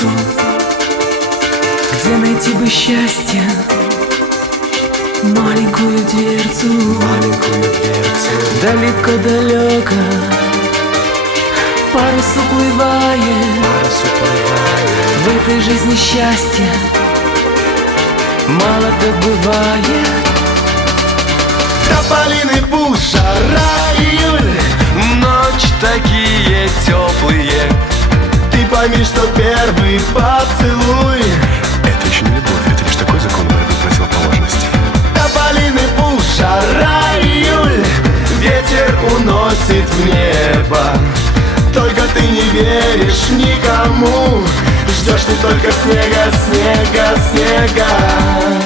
дверцу, где найти бы счастье. Маленькую дверцу, маленькую дверцу. далеко-далеко парус уплывает, в этой жизни счастья мало так бывает. Тополиный пух, жара, июль, Ночь такие теплые. ты пойми, что первый поцелуй — это еще не любовь, это лишь такой закон борьбы противоположностей. тополиный пух, жара, июль, ветер уносит в небо. Только ты не веришь никому, ждешь ты только снега, снега, снега.